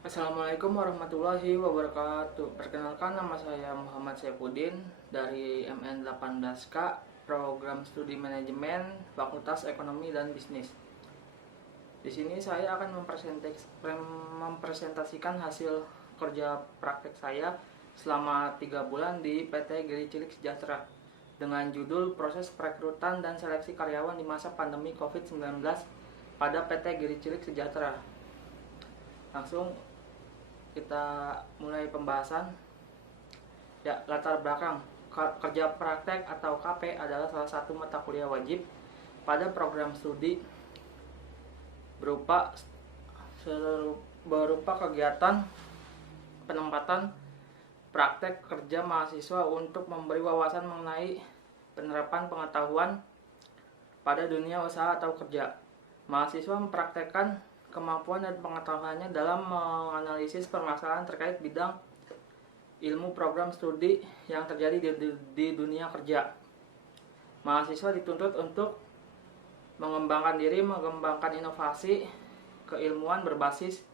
Assalamualaikum warahmatullahi wabarakatuh. Perkenalkan, nama saya Muhammad Saifuddin dari MN18K, Program Studi Manajemen, Fakultas Ekonomi dan Bisnis. Di sini saya akan mempresentasikan hasil kerja praktek saya selama 3 bulan di PT Giri Cilik Sejahtera dengan judul Proses Perekrutan dan Seleksi Karyawan di Masa Pandemi COVID-19 pada PT Giri Cilik Sejahtera. Langsung kita mulai pembahasan. Ya, latar belakang kerja praktek atau KP adalah salah satu mata kuliah wajib pada program studi berupa kegiatan penempatan praktek kerja mahasiswa untuk memberi wawasan mengenai penerapan pengetahuan pada dunia usaha atau kerja. Mahasiswa mempraktekkan kemampuan dan pengetahuannya dalam menganalisis permasalahan terkait bidang ilmu program studi yang terjadi di dunia kerja. Mahasiswa dituntut untuk mengembangkan diri, mengembangkan inovasi, keilmuan berbasis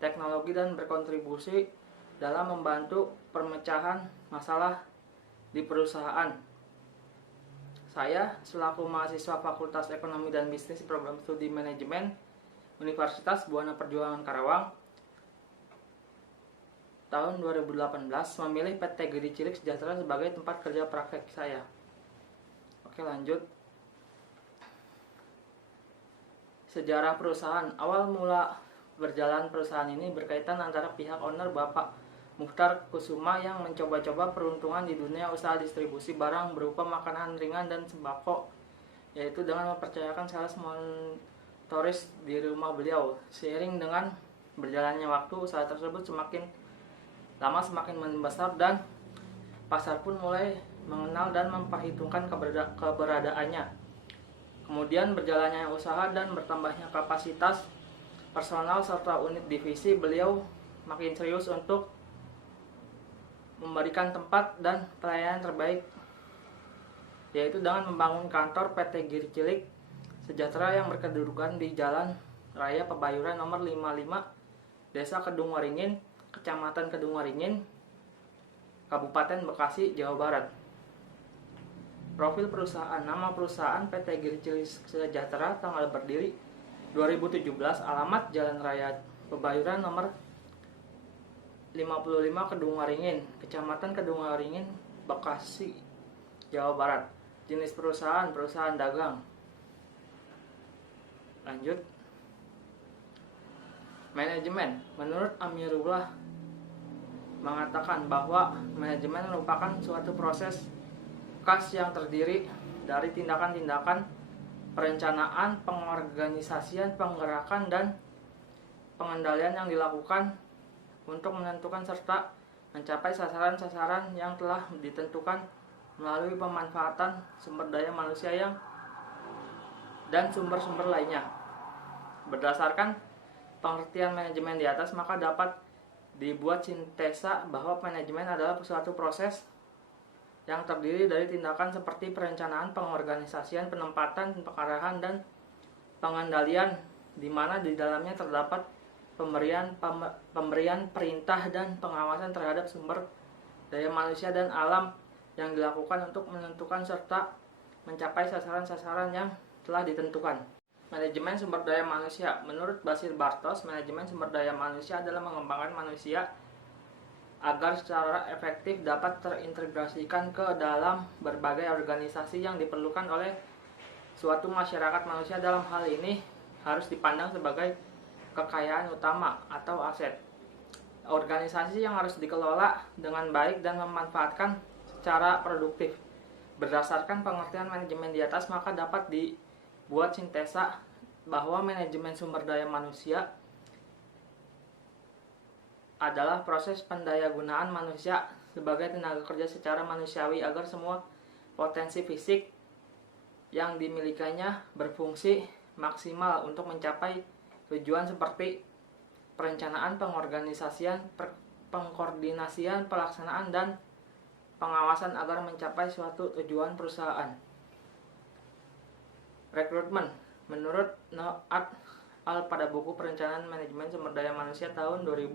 teknologi dan berkontribusi dalam membantu pemecahan masalah di perusahaan. Saya selaku mahasiswa Fakultas Ekonomi dan Bisnis Program Studi Manajemen Universitas Buana Perjuangan Karawang tahun 2018 memilih PT Giri Cilik Sejahtera sebagai tempat kerja praktek saya. Oke, lanjut. Sejarah perusahaan. Awal mula berjalan perusahaan ini berkaitan antara pihak owner Bapak Mukhtar Kusuma yang mencoba-coba peruntungan di dunia usaha distribusi barang berupa makanan ringan dan sembako, yaitu dengan mempercayakan sales motoris di rumah beliau. Seiring dengan berjalannya waktu, usaha tersebut semakin lama semakin membesar dan pasar pun mulai mengenal dan memperhitungkan keberadaannya. Kemudian berjalannya usaha dan bertambahnya kapasitas personal serta unit divisi, beliau makin serius untuk memberikan tempat dan pelayanan terbaik, yaitu dengan membangun kantor PT Giri Cilik Sejahtera yang berkedudukan di Jalan Raya Pebayuran nomor 55, Desa Kedung Waringin, Kecamatan Kedung Waringin, Kabupaten Bekasi, Jawa Barat. Profil perusahaan. Nama perusahaan PT Giri Cilik Sejahtera, tanggal berdiri 2017, alamat Jalan Raya Pebayuran nomor 55 Kedung Waringin, Kecamatan Kedung Waringin, Bekasi, Jawa Barat. Jenis perusahaan dagang. Lanjut. Manajemen. Menurut Amirullah mengatakan bahwa manajemen merupakan suatu proses khas yang terdiri dari tindakan-tindakan perencanaan, pengorganisasian, penggerakan, dan pengendalian yang dilakukan untuk menentukan serta mencapai sasaran-sasaran yang telah ditentukan melalui pemanfaatan sumber daya manusia dan sumber-sumber lainnya. Berdasarkan pengertian manajemen di atas, maka dapat dibuat sintesa bahwa manajemen adalah suatu proses yang terdiri dari tindakan seperti perencanaan, pengorganisasian, penempatan, pengarahan, dan pengendalian, di mana di dalamnya terdapat pemberian perintah dan pengawasan terhadap sumber daya manusia dan alam yang dilakukan untuk menentukan serta mencapai sasaran-sasaran yang telah ditentukan. Manajemen sumber daya manusia. Menurut Basir Bartos, manajemen sumber daya manusia adalah mengembangkan manusia agar secara efektif dapat terintegrasikan ke dalam berbagai organisasi yang diperlukan oleh suatu masyarakat. Manusia dalam hal ini harus dipandang sebagai kekayaan utama atau aset. Organisasi yang harus dikelola dengan baik dan memanfaatkan secara produktif. Berdasarkan pengertian manajemen di atas, maka dapat dibuat sintesa bahwa manajemen sumber daya manusia adalah proses pendayagunaan manusia sebagai tenaga kerja secara manusiawi agar semua potensi fisik yang dimilikinya berfungsi maksimal untuk mencapai tujuan seperti perencanaan, pengorganisasian, pengkoordinasian, pelaksanaan, dan pengawasan agar mencapai suatu tujuan perusahaan. Rekrutmen. Menurut Noat Al pada buku Perencanaan Manajemen Sumber Daya Manusia tahun 2000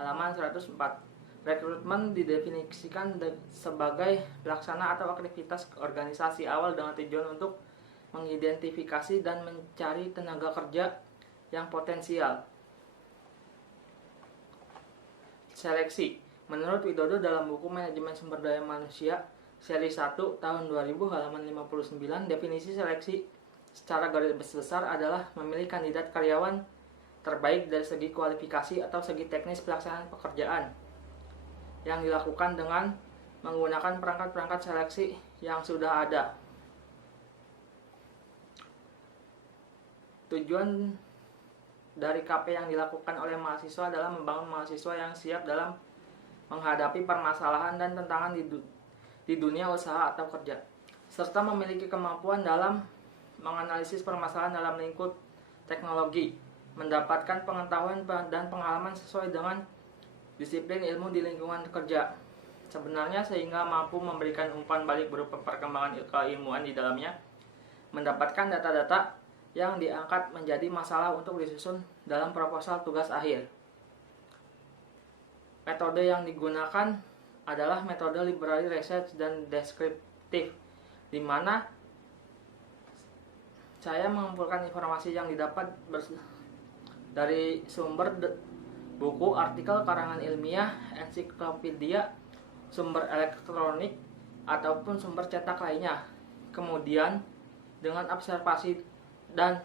halaman 104. Rekrutmen didefinisikan sebagai pelaksana atau aktivitas organisasi awal dengan tujuan untuk mengidentifikasi dan mencari tenaga kerja yang potensial. Seleksi. Menurut Widodo dalam buku Manajemen Sumber Daya Manusia seri 1 tahun 2000 halaman 59, definisi seleksi secara garis besar adalah memilih kandidat karyawan terbaik dari segi kualifikasi atau segi teknis pelaksanaan pekerjaan yang dilakukan dengan menggunakan perangkat-perangkat seleksi yang sudah ada. Tujuan dari KP yang dilakukan oleh mahasiswa adalah membangun mahasiswa yang siap dalam menghadapi permasalahan dan tantangan di dunia usaha atau kerja, serta memiliki kemampuan dalam menganalisis permasalahan dalam lingkup teknologi, mendapatkan pengetahuan dan pengalaman sesuai dengan disiplin ilmu di lingkungan kerja sebenarnya sehingga mampu memberikan umpan balik berupa perkembangan keilmuan di dalamnya, mendapatkan data-data yang diangkat menjadi masalah untuk disusun dalam proposal tugas akhir. Metode yang digunakan adalah metode library research dan deskriptif, di mana saya mengumpulkan informasi yang didapat dari sumber buku, artikel, karangan ilmiah, ensiklopedia, sumber elektronik, ataupun sumber cetak lainnya. Kemudian, dengan observasi dan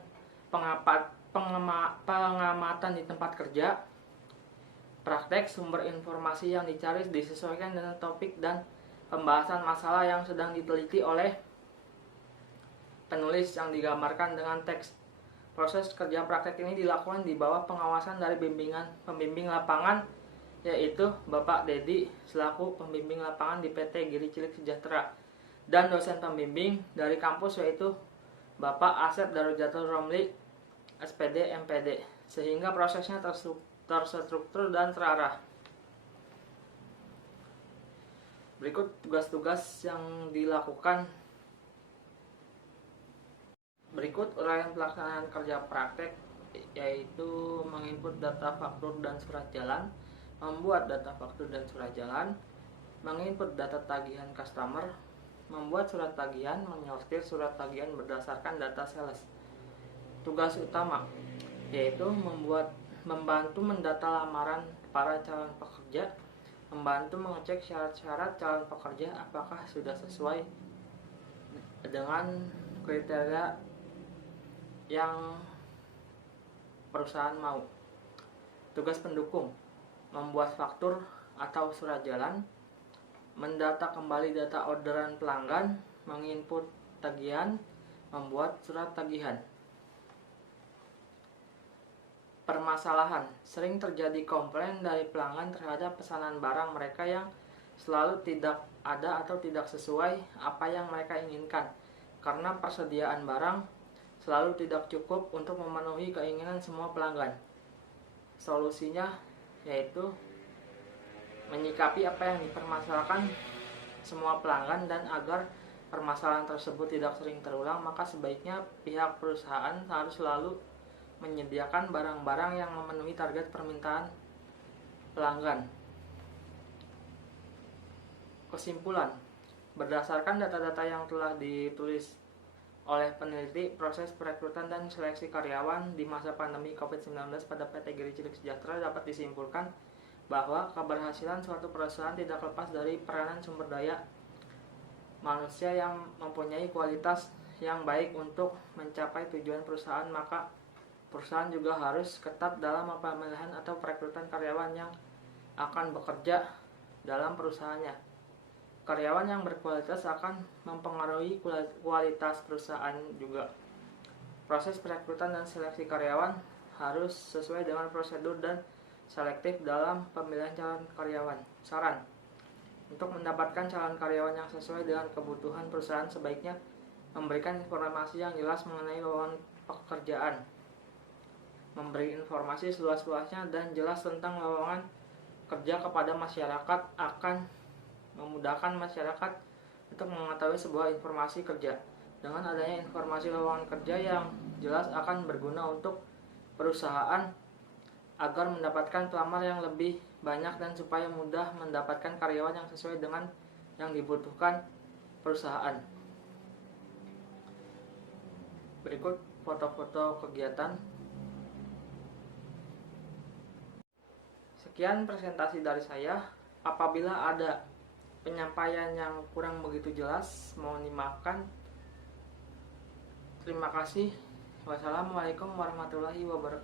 pengamatan di tempat kerja, praktek sumber informasi yang dicari disesuaikan dengan topik dan pembahasan masalah yang sedang diteliti oleh penulis yang digambarkan dengan teks. Proses kerja praktek ini dilakukan di bawah pengawasan dari pembimbing lapangan, yaitu Bapak Dedi selaku pembimbing lapangan di PT Giri Cilik Sejahtera, dan dosen pembimbing dari kampus yaitu Bapak Asep Darujatul Romli, SPD MPD, sehingga prosesnya terstruktur dan terarah. Berikut tugas-tugas yang dilakukan. Berikut uraian pelaksanaan kerja praktek, yaitu menginput data faktur dan surat jalan, membuat data faktur dan surat jalan, menginput data tagihan customer, membuat surat tagihan, menyortir surat tagihan berdasarkan data sales. Tugas utama yaitu membantu mendata lamaran para calon pekerja, membantu mengecek syarat-syarat calon pekerja apakah sudah sesuai dengan kriteria yang perusahaan mau. Tugas pendukung, membuat faktur atau surat jalan, mendata kembali data orderan pelanggan, menginput tagihan, membuat surat tagihan. Permasalahan, sering terjadi komplain dari pelanggan terhadap pesanan barang mereka yang selalu tidak ada atau tidak sesuai apa yang mereka inginkan, karena persediaan barang selalu tidak cukup untuk memenuhi keinginan semua pelanggan. Solusinya yaitu menyikapi apa yang dipermasalahkan semua pelanggan, dan agar permasalahan tersebut tidak sering terulang, maka sebaiknya pihak perusahaan harus selalu menyediakan barang-barang yang memenuhi target permintaan pelanggan. Kesimpulan, berdasarkan data-data yang telah ditulis oleh peneliti, proses perekrutan dan seleksi karyawan di masa pandemi COVID-19 pada PT Giri Cilik Sejahtera dapat disimpulkan bahwa keberhasilan suatu perusahaan tidak lepas dari peranan sumber daya manusia yang mempunyai kualitas yang baik untuk mencapai tujuan perusahaan. Maka perusahaan juga harus ketat dalam pemilihan atau perekrutan karyawan yang akan bekerja dalam perusahaannya. Karyawan yang berkualitas akan mempengaruhi kualitas perusahaan juga. Proses perekrutan dan seleksi karyawan harus sesuai dengan prosedur dan selektif dalam pemilihan calon karyawan. Saran, untuk mendapatkan calon karyawan yang sesuai dengan kebutuhan perusahaan, sebaiknya memberikan informasi yang jelas mengenai lowongan pekerjaan, memberi informasi seluas-luasnya dan jelas tentang lowongan kerja kepada masyarakat akan memudahkan masyarakat untuk mengetahui sebuah informasi kerja. Dengan adanya informasi lowongan kerja yang jelas akan berguna untuk perusahaan agar mendapatkan pelamar yang lebih banyak dan supaya mudah mendapatkan karyawan yang sesuai dengan yang dibutuhkan perusahaan. Berikut foto-foto kegiatan. Sekian presentasi dari saya. Apabila ada penyampaian yang kurang begitu jelas, mohon dimaafkan. Terima kasih. Wassalamualaikum warahmatullahi wabarakatuh.